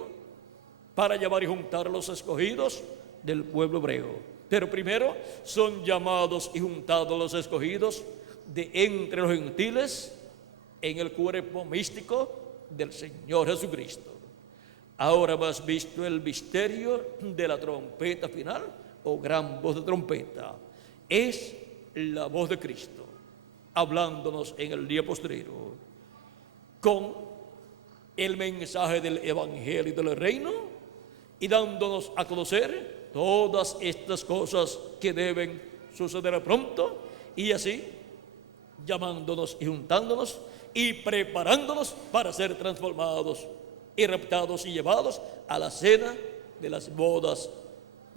para llamar y juntar a los escogidos del pueblo hebreo. Pero primero son llamados y juntados los escogidos de entre los gentiles en el cuerpo místico del Señor Jesucristo. Ahora has visto el misterio de la trompeta final o gran voz de trompeta. Es la voz de Cristo hablándonos en el día postrero con el mensaje del Evangelio del Reino y dándonos a conocer todas estas cosas que deben suceder pronto, y así llamándonos y juntándonos y preparándonos para ser transformados y raptados y llevados a la cena de las bodas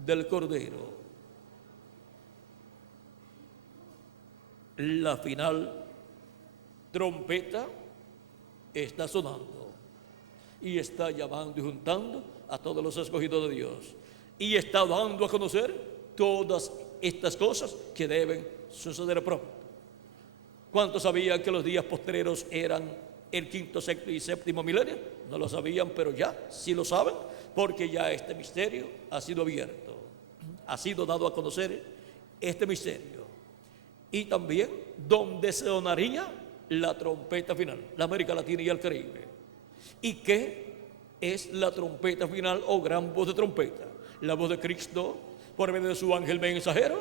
del Cordero. La final trompeta está sonando y está llamando y juntando a todos los escogidos de Dios, y está dando a conocer todas estas cosas que deben suceder pronto. ¿Cuántos sabían que los días postreros eran el quinto, sexto y séptimo milenio? No lo sabían, pero ya sí lo saben, porque ya este misterio ha sido abierto, ha sido dado a conocer este misterio. Y también donde sonaría la trompeta final, la América Latina y el Caribe. ¿Y qué es la trompeta final o gran voz de trompeta? La voz de Cristo por medio de su ángel mensajero,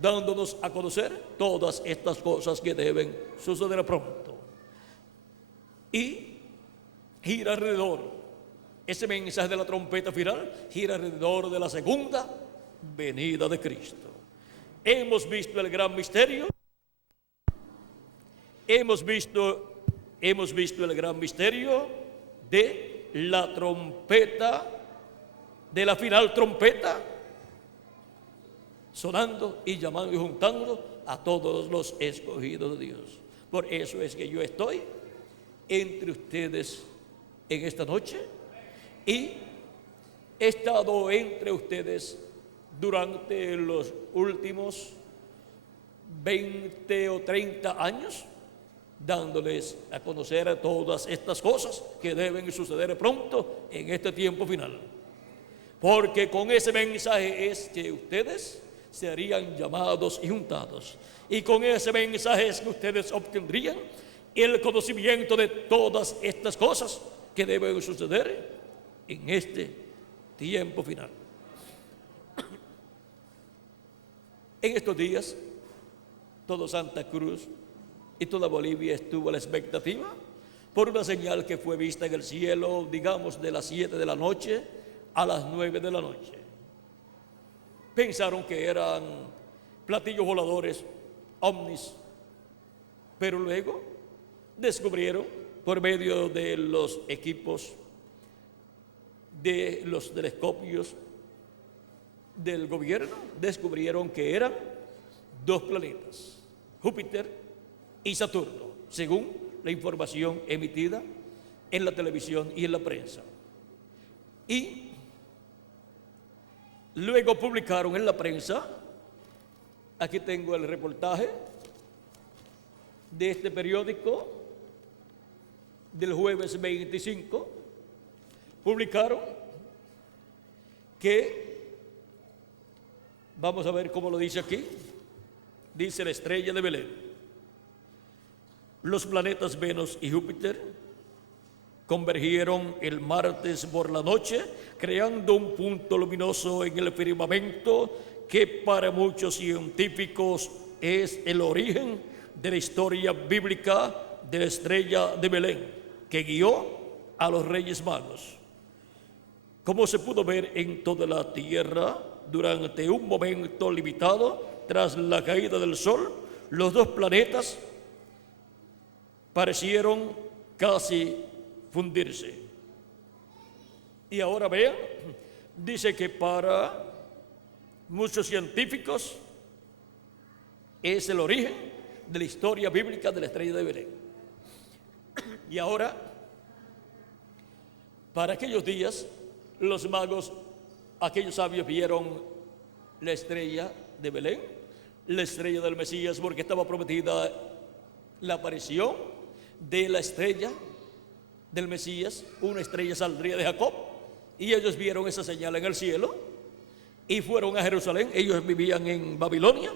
dándonos a conocer todas estas cosas que deben suceder pronto. Y gira alrededor, ese mensaje de la trompeta final gira alrededor de la segunda venida de Cristo. Hemos visto el gran misterio, hemos visto el gran misterio de la trompeta, de la final trompeta, sonando y llamando y juntando a todos los escogidos de Dios. Por eso es que yo estoy entre ustedes en esta noche, y he estado entre ustedes durante los últimos 20 o 30 años, dándoles a conocer todas estas cosas que deben suceder pronto en este tiempo final. Porque con ese mensaje es que ustedes serían llamados y juntados. Y con ese mensaje es que ustedes obtendrían el conocimiento de todas estas cosas que deben suceder en este tiempo final. En estos días, todo Santa Cruz y toda Bolivia estuvo a la expectativa por una señal que fue vista en el cielo, digamos de las 7 de la noche a las 9 de la noche. Pensaron que eran platillos voladores, ovnis, pero luego descubrieron por medio de los equipos, de los telescopios del gobierno, descubrieron que eran dos planetas, Júpiter y Saturno, según la información emitida en la televisión y en la prensa. Y luego publicaron en la prensa, aquí tengo el reportaje de este periódico del jueves 25, publicaron que, vamos a ver cómo lo dice aquí, dice la estrella de Belén: los planetas Venus y Júpiter convergieron el martes por la noche, creando un punto luminoso en el firmamento que para muchos científicos es el origen de la historia bíblica de la estrella de Belén, que guió a los Reyes Magos. Como se pudo ver en toda la tierra, durante un momento limitado, tras la caída del sol, los dos planetas parecieron casi fundirse. Y ahora vean, dice que para muchos científicos es el origen de la historia bíblica de la estrella de Belén. Y ahora, para aquellos días, los magos, aquellos sabios, vieron la estrella de Belén, la estrella del Mesías, porque estaba prometida la aparición de la estrella del Mesías. Una estrella saldría de Jacob, y ellos vieron esa señal en el cielo y fueron a Jerusalén. Ellos vivían en Babilonia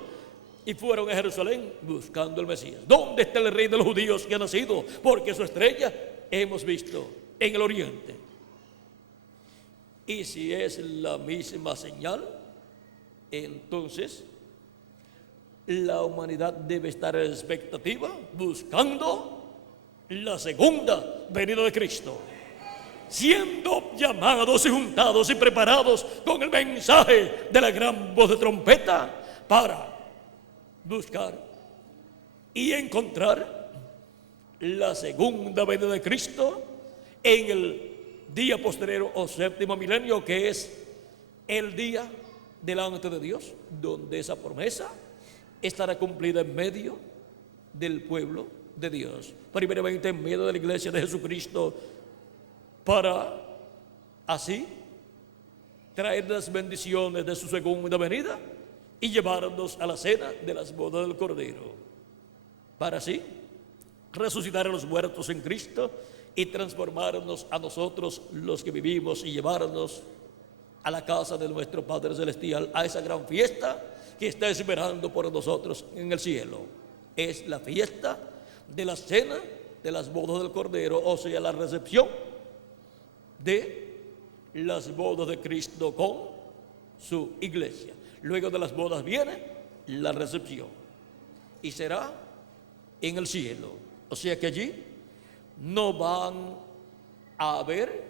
y fueron a Jerusalén buscando el Mesías. ¿Dónde está el rey de los judíos que ha nacido? Porque su estrella hemos visto en el oriente. Y si es la misma señal, entonces la humanidad debe estar en expectativa, buscando la segunda venida de Cristo, siendo llamados y juntados y preparados con el mensaje de la gran voz de trompeta para buscar y encontrar la segunda venida de Cristo en el día postrero o séptimo milenio, que es el día delante de Dios, donde esa promesa estará cumplida en medio del pueblo de Dios, primeramente en medio de la iglesia de Jesucristo, para así traer las bendiciones de su segunda venida y llevarnos a la cena de las bodas del Cordero, para así resucitar a los muertos en Cristo y transformarnos a nosotros los que vivimos y llevarnos a la casa de nuestro Padre Celestial, a esa gran fiesta que está esperando por nosotros en el cielo. Es la fiesta de la cena de las bodas del Cordero, o sea, la recepción de las bodas de Cristo con su iglesia. Luego de las bodas viene la recepción y será en el cielo. O sea que allí no van a haber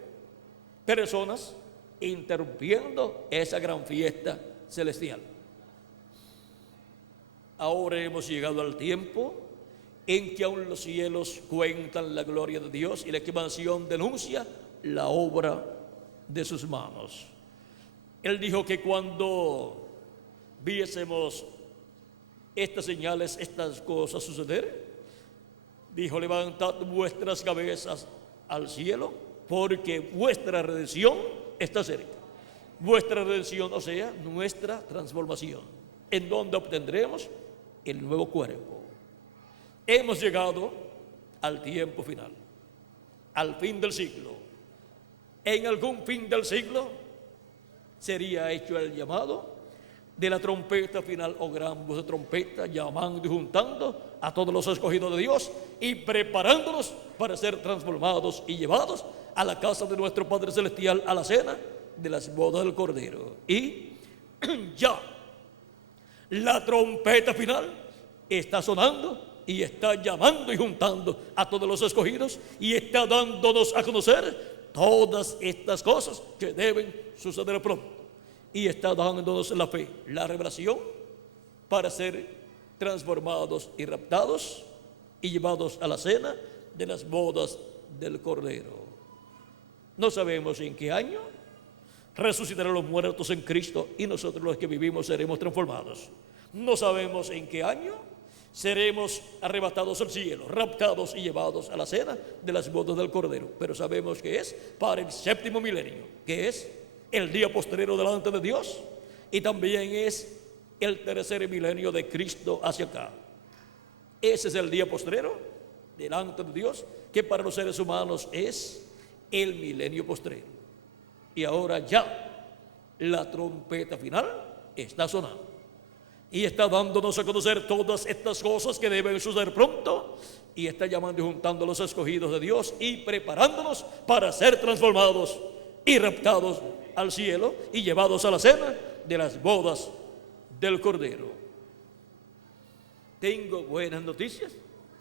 personas interrumpiendo esa gran fiesta celestial. Ahora hemos llegado al tiempo en que aún los cielos cuentan la gloria de Dios y la expansión denuncia la obra de sus manos. Él dijo que cuando viésemos estas señales, estas cosas suceder, dijo: levantad vuestras cabezas al cielo, porque vuestra redención está cerca. Vuestra redención, o sea, nuestra transformación, en donde obtendremos el nuevo cuerpo. Hemos llegado al tiempo final, al fin del siglo. En algún fin del siglo sería hecho el llamado de la trompeta final o gran voz de trompeta, llamando y juntando a todos los escogidos de Dios y preparándonos para ser transformados y llevados a la casa de nuestro Padre Celestial, a la cena de las bodas del Cordero. Y ya la trompeta final está sonando y está llamando y juntando a todos los escogidos y está dándonos a conocer todas estas cosas que deben suceder pronto, y está dándonos la fe, la revelación, para ser transformados y raptados y llevados a la cena de las bodas del Cordero. No sabemos en qué año resucitarán los muertos en Cristo y nosotros los que vivimos seremos transformados. No sabemos en qué año seremos arrebatados al cielo, raptados y llevados a la cena de las bodas del Cordero, pero sabemos que es para el séptimo milenio, que es el día postrero delante de Dios, y también es el tercer milenio de Cristo hacia acá. Ese es el día postrero delante de Dios, que para los seres humanos es el milenio postrero. Y ahora ya la trompeta final está sonando y está dándonos a conocer todas estas cosas que deben suceder pronto, y está llamando y juntando a los escogidos de Dios y preparándonos para ser transformados y raptados al cielo y llevados a la cena de las bodas del Cordero. Tengo buenas noticias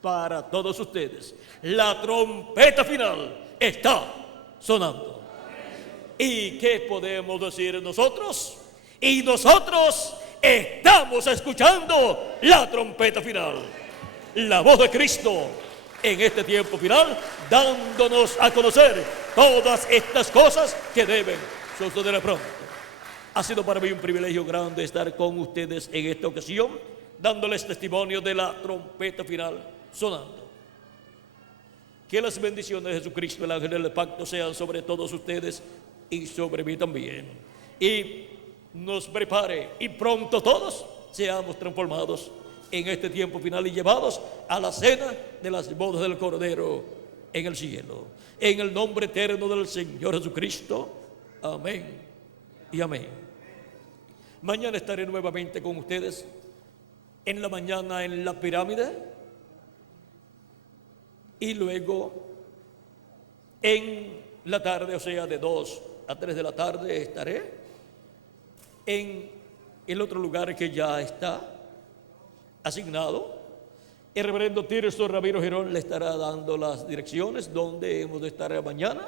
para todos ustedes. La trompeta final está sonando. ¿Y qué podemos decir nosotros? Y nosotros estamos escuchando la trompeta final, la voz de Cristo en este tiempo final, dándonos a conocer todas estas cosas que deben suceder pronto. Ha sido para mí un privilegio grande estar con ustedes en esta ocasión, dándoles testimonio de la trompeta final sonando. Que las bendiciones de Jesucristo, el ángel del pacto, sean sobre todos ustedes y sobre mí también. Y nos prepare y pronto todos seamos transformados en este tiempo final y llevados a la cena de las bodas del Cordero en el cielo. En el nombre eterno del Señor Jesucristo. Amén y amén. Mañana estaré nuevamente con ustedes, en la mañana en la pirámide y luego en la tarde, o sea, de 2 a 3 de la tarde estaré en el otro lugar que ya está asignado. El reverendo Tirso Ramiro Girón le estará dando las direcciones donde hemos de estar mañana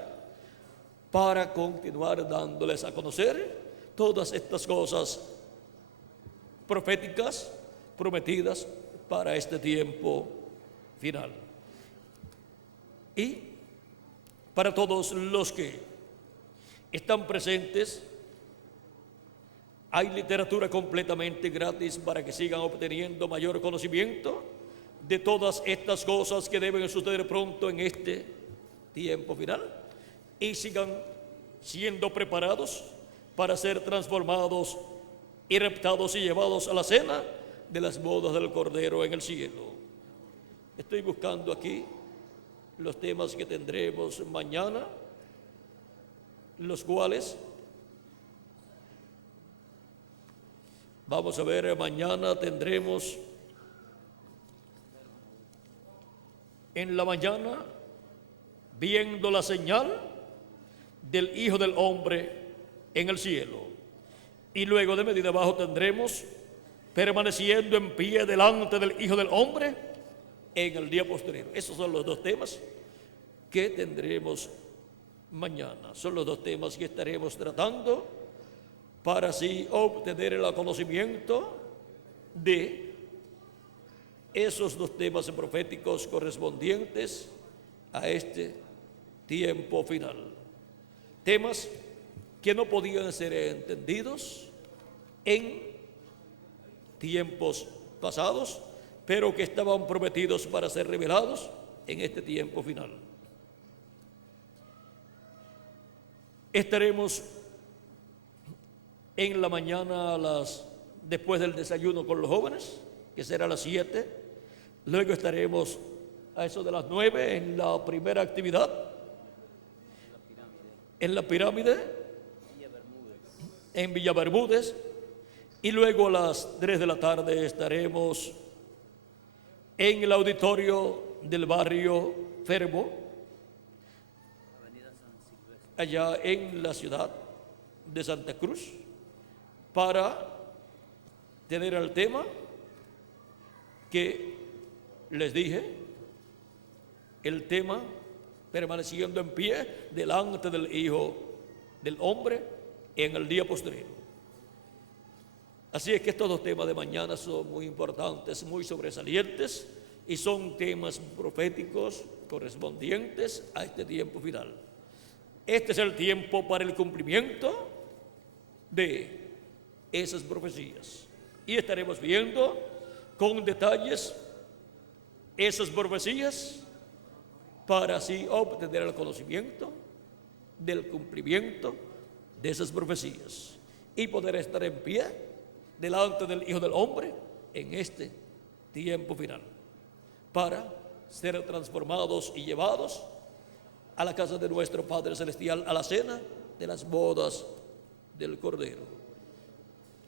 para continuar dándoles a conocer todas estas cosas proféticas prometidas para este tiempo final. Y para todos los que están presentes, hay literatura completamente gratis para que sigan obteniendo mayor conocimiento de todas estas cosas que deben suceder pronto en este tiempo final y sigan siendo preparados para ser transformados y raptados y llevados a la cena de las bodas del Cordero en el cielo. Estoy buscando aquí los temas que tendremos mañana, los cuales vamos a ver. Mañana tendremos en la mañana viendo la señal del Hijo del Hombre en el cielo, y luego de medida abajo tendremos permaneciendo en pie delante del Hijo del Hombre en el día posterior. Esos son los dos temas que tendremos mañana. Son los dos temas que estaremos tratando para así obtener el conocimiento de esos dos temas proféticos correspondientes a este tiempo final. Temas que no podían ser entendidos en tiempos pasados, pero que estaban prometidos para ser revelados en este tiempo final. Estaremos en la mañana después del desayuno con los jóvenes, que será a las 7. Luego estaremos a eso de las 9 en la primera actividad, en la pirámide, en Villa Bermúdez, y luego a las 3 de la tarde estaremos en el auditorio del barrio Fermo, allá en la ciudad de Santa Cruz, para tener el tema que les dije, el tema permaneciendo en pie delante del Hijo del Hombre en el día posterior. Así es que estos dos temas de mañana son muy importantes, muy sobresalientes, y son temas proféticos correspondientes a este tiempo final. Este es el tiempo para el cumplimiento de esas profecías, y estaremos viendo con detalles esas profecías para así obtener el conocimiento del cumplimiento de esas profecías y poder estar en pie delante del Hijo del Hombre en este tiempo final, para ser transformados y llevados a la casa de nuestro Padre Celestial, a la cena de las bodas del Cordero.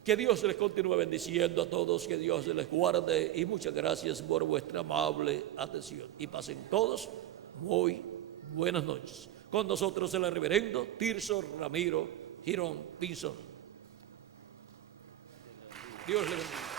Que Dios les continúe bendiciendo a todos, que Dios les guarde, y muchas gracias por vuestra amable atención. Y pasen todos muy buenas noches. Con nosotros el reverendo Tirso Ramiro Girón Pinzón. Dios le bendiga.